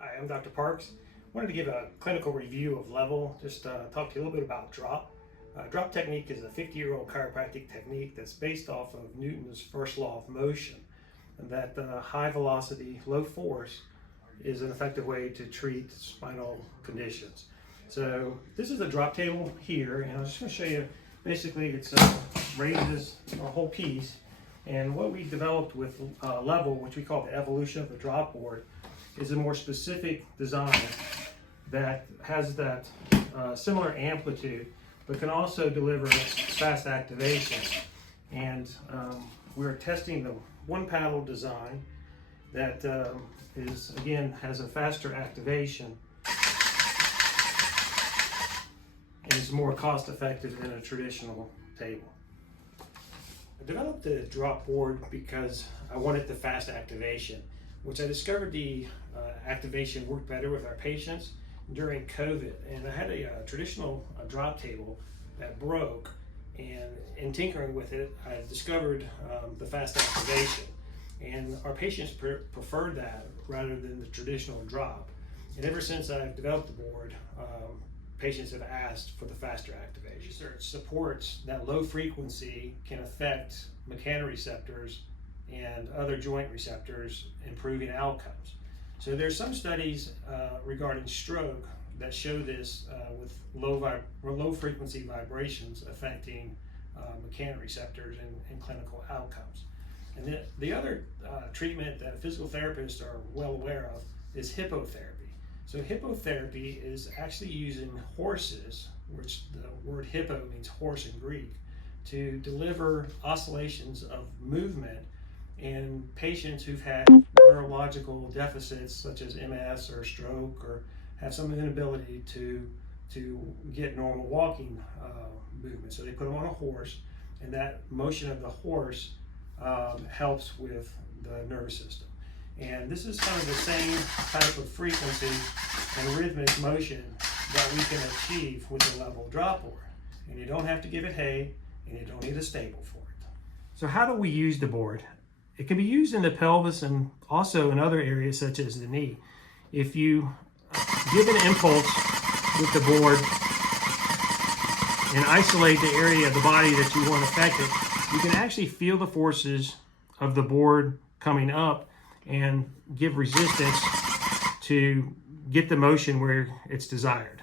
Hi, I'm Dr. Parks. I wanted to give a clinical review of level, just talk to you a little bit about drop. Drop technique is a 50-year-old chiropractic technique that's based off of Newton's first law of motion, and that high velocity, low force is an effective way to treat spinal conditions. So this is a drop table here, and I'm just going to show you, basically it raises a whole piece, and what we developed with level, which we call the evolution of the drop board, is a more specific design that has that similar amplitude, but can also deliver fast activation. And we're testing the one paddle design that has a faster activation and is more cost effective than a traditional table. I developed the drop board because I wanted the fast activation, which I discovered the activation worked better with our patients during COVID. And I had a traditional drop table that broke, and in tinkering with it, I discovered the fast activation. And our patients preferred that rather than the traditional drop. And ever since I've developed the board, patients have asked for the faster activation. Research supports that low frequency can affect mechanoreceptors and other joint receptors, improving outcomes. So there's some studies regarding stroke that show this with low frequency vibrations affecting mechanoreceptors and clinical outcomes. And the other treatment that physical therapists are well aware of is hippotherapy. So hippotherapy is actually using horses, which the word hippo means horse in Greek, to deliver oscillations of movement in patients who've had neurological deficits such as MS or stroke, or have some inability to get normal walking movement. So they put them on a horse, and that motion of the horse helps with the nervous system. And this is kind of the same type of frequency and rhythmic motion that we can achieve with the level drop board. And you don't have to give it hay, and you don't need a stable for it. So how do we use the board? It can be used in the pelvis and also in other areas such as the knee. If you give an impulse with the board and isolate the area of the body that you want affected, you can actually feel the forces of the board coming up and give resistance to get the motion where it's desired.